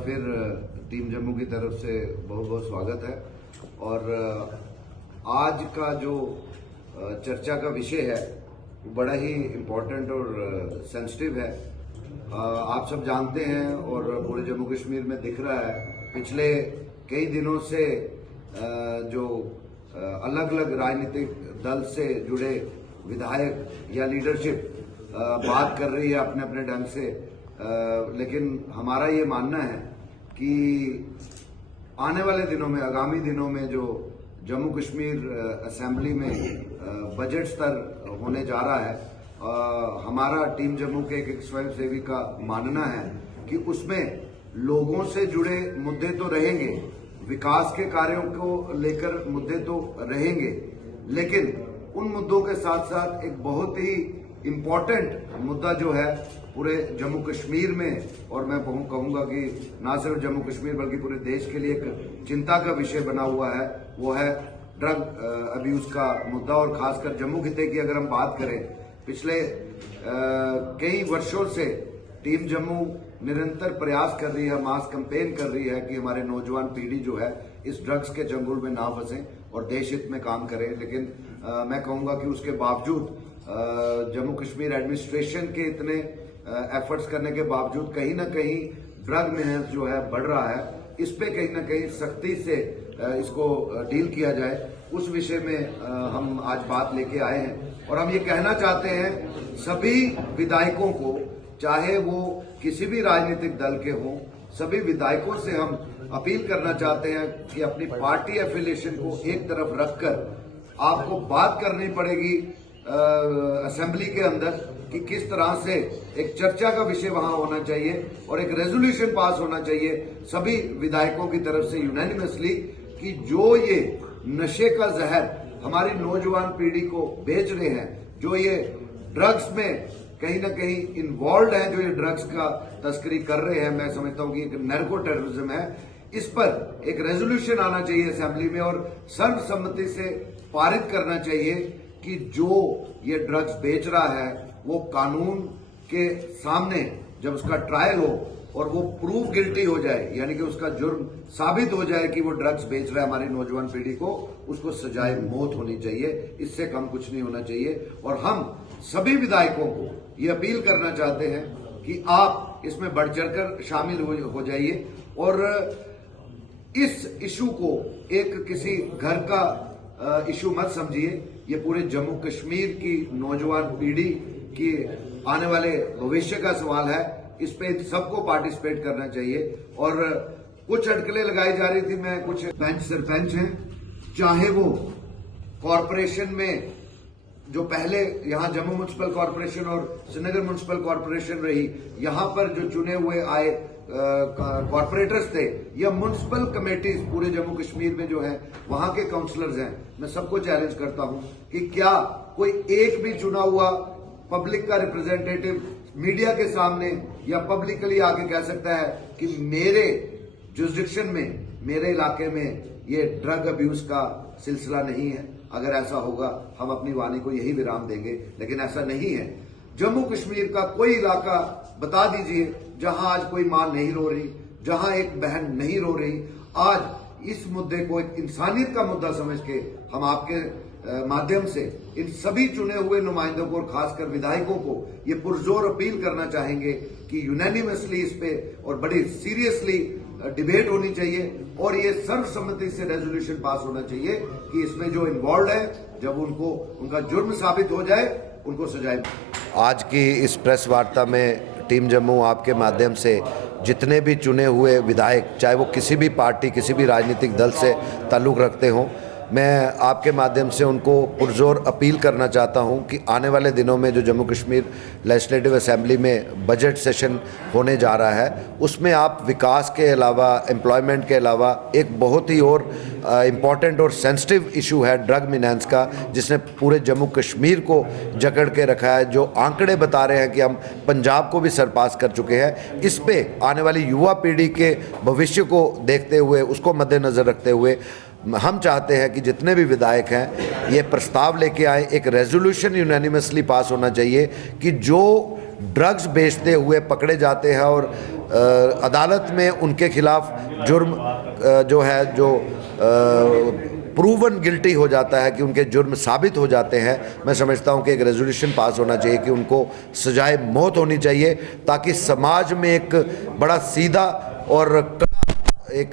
फिर टीम जम्मू की तरफ से बहुत बहुत स्वागत है। और आज का जो चर्चा का विषय है वो बड़ा ही इम्पोर्टेंट और सेंसिटिव है। आप सब जानते हैं और पूरे जम्मू कश्मीर में दिख रहा है, पिछले कई दिनों से जो अलग अलग राजनीतिक दल से जुड़े विधायक या लीडरशिप बात कर रही है अपने अपने ढंग से, लेकिन हमारा ये मानना है कि आने वाले दिनों में, आगामी दिनों में जो जम्मू कश्मीर असेंबली में बजट स्तर होने जा रहा है, हमारा टीम जम्मू के एक स्वयंसेवी का मानना है कि उसमें लोगों से जुड़े मुद्दे तो रहेंगे, विकास के कार्यों को लेकर मुद्दे तो रहेंगे, लेकिन उन मुद्दों के साथ साथ एक बहुत ही इम्पोर्टेंट मुद्दा जो है पूरे जम्मू कश्मीर में, और मैं कहूंगा कि ना सिर्फ जम्मू कश्मीर बल्कि पूरे देश के लिए एक चिंता का विषय बना हुआ है, वो है ड्रग अब्यूज का मुद्दा। और खासकर जम्मू खिते की अगर हम बात करें, पिछले कई वर्षों से टीम जम्मू निरंतर प्रयास कर रही है, मास कैंपेन कर रही है कि हमारे नौजवान पीढ़ी जो है इस ड्रग्स के चंगुल में ना फंसे और देश हित में काम करें। लेकिन मैं कहूंगा कि उसके बावजूद जम्मू कश्मीर एडमिनिस्ट्रेशन के इतने एफर्ट्स करने के बावजूद कहीं ना कहीं ड्रग मेहनत जो है बढ़ रहा है। इस पे कहीं ना कहीं सख्ती से इसको डील किया जाए, उस विषय में हम आज बात लेके आए हैं। और हम ये कहना चाहते हैं सभी विधायकों को, चाहे वो किसी भी राजनीतिक दल के हों, सभी विधायकों से हम अपील करना चाहते हैं कि अपनी पार्टी एफिलिएशन को एक तरफ रखकर आपको बात करनी पड़ेगी असेंबली के अंदर कि किस तरह से एक चर्चा का विषय वहां होना चाहिए और एक रेजोल्यूशन पास होना चाहिए सभी विधायकों की तरफ से यूनानिमसली कि जो ये नशे का जहर हमारी नौजवान पीढ़ी को बेच रहे हैं, जो ये ड्रग्स में कहीं ना कहीं इन्वॉल्व है, जो ये ड्रग्स का तस्करी कर रहे हैं, मैं समझता हूं कि एक नैर्को टेररिज्म है। इस पर एक रेजोल्यूशन आना चाहिए असेंबली में और सर्वसम्मति से पारित करना चाहिए कि जो ये ड्रग्स बेच रहा है वो कानून के सामने जब उसका ट्रायल हो और वो प्रूव गिल्टी हो जाए, यानी कि उसका जुर्म साबित हो जाए कि वो ड्रग्स बेच रहा है हमारी नौजवान पीढ़ी को, उसको सजाए मौत होनी चाहिए। इससे कम कुछ नहीं होना चाहिए। और हम सभी विधायकों को ये अपील करना चाहते हैं कि आप इसमें बढ़ चढ़कर शामिल हो जाइए और इस इशू को एक किसी घर का इशू मत समझिए। ये पूरे जम्मू कश्मीर की नौजवान पीढ़ी की आने वाले भविष्य का सवाल है। इस पे सबको पार्टिसिपेट करना चाहिए। और कुछ अटकलें लगाई जा रही थी, मैं कुछ पंच सरपंच हैं, चाहे वो कॉरपोरेशन में जो पहले यहाँ जम्मू म्युनिसिपल कॉरपोरेशन और श्रीनगर म्युनिसिपल कॉरपोरेशन रही, यहाँ पर जो चुने हुए आए कॉरपोरेटर्स थे या म्युनिसिपल कमेटीज पूरे जम्मू कश्मीर में जो है वहां के काउंसलर्स हैं, मैं सबको चैलेंज करता हूं कि क्या कोई एक भी चुना हुआ पब्लिक का रिप्रेजेंटेटिव मीडिया के सामने या पब्लिकली आके कह सकता है कि मेरे जुरिसडिक्शन में, मेरे इलाके में ये ड्रग अब्यूज का सिलसिला नहीं है। अगर ऐसा होगा हम अपनी वाणी को यही विराम देंगे, लेकिन ऐसा नहीं है। जम्मू कश्मीर का कोई इलाका बता दीजिए जहां आज कोई मां नहीं रो रही, जहां एक बहन नहीं रो रही। आज इस मुद्दे को एक इंसानियत का मुद्दा समझ के हम आपके माध्यम से इन सभी चुने हुए नुमाइंदों को और खासकर विधायकों को ये पुरजोर अपील करना चाहेंगे कि यूनानिमसली इस पे और बड़ी सीरियसली डिबेट होनी चाहिए और ये सर्वसम्मति से रेजोल्यूशन पास होना चाहिए कि इसमें जो इन्वॉल्व है, जब उनका जुर्म साबित हो जाए, उनको सजाए। आज की इस प्रेस वार्ता में टीम जम्मू आपके माध्यम से जितने भी चुने हुए विधायक, चाहे वो किसी भी पार्टी, किसी भी राजनीतिक दल से ताल्लुक़ रखते हों, मैं आपके माध्यम से उनको पुरजोर अपील करना चाहता हूं कि आने वाले दिनों में जो जम्मू कश्मीर लेजिस्लेटिव असेंबली में बजट सेशन होने जा रहा है, उसमें आप विकास के अलावा, एम्प्लॉयमेंट के अलावा एक बहुत ही और इम्पॉर्टेंट और सेंसिटिव इशू है ड्रग मिनेंस का, जिसने पूरे जम्मू कश्मीर को जकड़ के रखा है। जो आंकड़े बता रहे हैं कि हम पंजाब को भी सरपास कर चुके हैं। इस पे आने वाली युवा पीढ़ी के भविष्य को देखते हुए, उसको मद्देनज़र रखते हुए हम चाहते हैं कि जितने भी विधायक हैं ये प्रस्ताव लेके आए, एक रेजोल्यूशन यूनानिमसली पास होना चाहिए कि जो ड्रग्स बेचते हुए पकड़े जाते हैं और अदालत में उनके खिलाफ जुर्म जो है जो प्रूवन गिल्टी हो जाता है कि उनके जुर्म साबित हो जाते हैं, मैं समझता हूं कि एक रेजोल्यूशन पास होना चाहिए कि उनको सजाए मौत होनी चाहिए, ताकि समाज में एक बड़ा सीधा और एक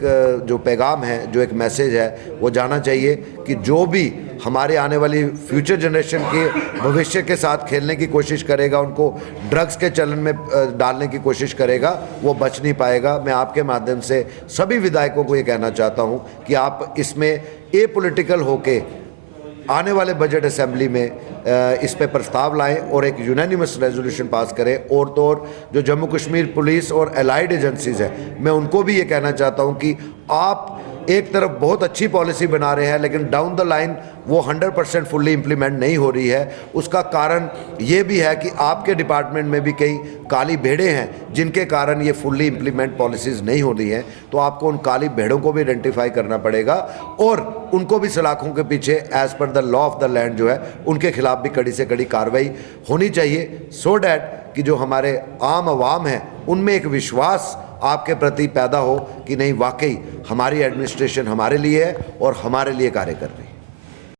जो पैगाम है, जो एक मैसेज है वो जाना चाहिए कि जो भी हमारे आने वाली फ्यूचर जनरेशन के भविष्य के साथ खेलने की कोशिश करेगा, उनको ड्रग्स के चलन में डालने की कोशिश करेगा, वो बच नहीं पाएगा। मैं आपके माध्यम से सभी विधायकों को ये कहना चाहता हूँ कि आप इसमें एपॉलिटिकल होके आने वाले बजट असेंबली में इस पे प्रस्ताव लाएं और एक यूनानिमस रेजोल्यूशन पास करें। और तो और जो जम्मू कश्मीर पुलिस और एलाइड एजेंसीज है, मैं उनको भी ये कहना चाहता हूं कि आप एक तरफ बहुत अच्छी पॉलिसी बना रहे हैं, लेकिन डाउन द लाइन वो 100% फुल्ली इम्प्लीमेंट नहीं हो रही है। उसका कारण ये भी है कि आपके डिपार्टमेंट में भी कई काली भेड़ें हैं जिनके कारण ये फुल्ली इम्प्लीमेंट पॉलिसीज़ नहीं हो रही हैं। तो आपको उन काली भेड़ों को भी आइडेंटिफाई करना पड़ेगा और उनको भी सलाखों के पीछे as per the law of the land जो है उनके खिलाफ भी कड़ी से कड़ी कार्रवाई होनी चाहिए, सो डैट कि जो हमारे आम आवाम हैं उनमें एक विश्वास आपके प्रति पैदा हो कि नहीं, वाकई हमारी एडमिनिस्ट्रेशन हमारे लिए है और हमारे लिए कार्य कर रही है।